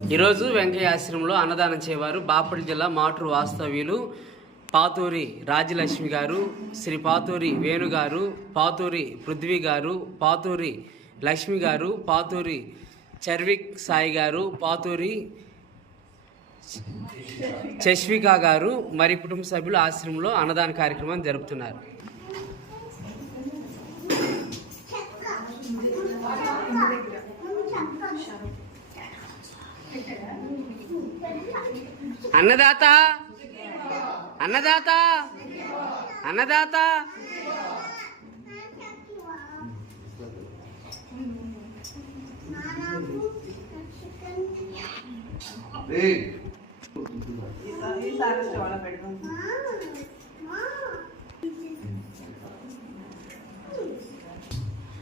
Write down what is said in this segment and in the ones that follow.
ఈరోజు వెంకయ్య ఆశ్రమంలో అన్నదానం చేయవారు బాపట్ల జిల్లా మాటూరు వాస్తవ్యులు పాతూరి రాజ్యలక్ష్మి గారు, శ్రీ పాతూరి వేణు గారు, పాతూరి పృథ్వీ గారు, పాతూరి లక్ష్మి గారు, పాతూరి చర్విక్ సాయి గారు, పాతూరి చష్విక గారు మరి కుటుంబ సభ్యులు ఆశ్రమంలో అన్నదాన కార్యక్రమాన్ని జరుపుతున్నారు. అన్నదాత అన్నదాత అన్నదాత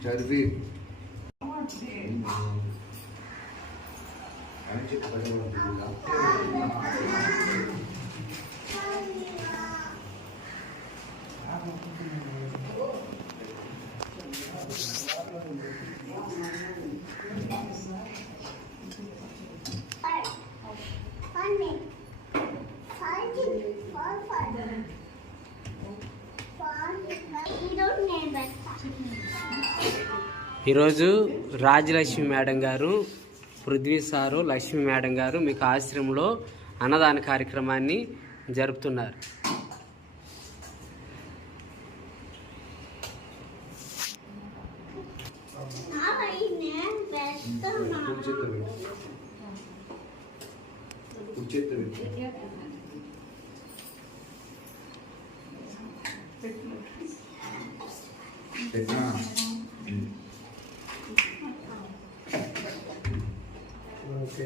చదివి ఈరోజు రాజ్యలక్ష్మి మేడం గారు, పృథ్వీ సారు, లక్ష్మి మేడం గారు మీకు ఆశ్రమంలో అన్నదాన కార్యక్రమాన్ని జరుపుతున్నారు. ఓకే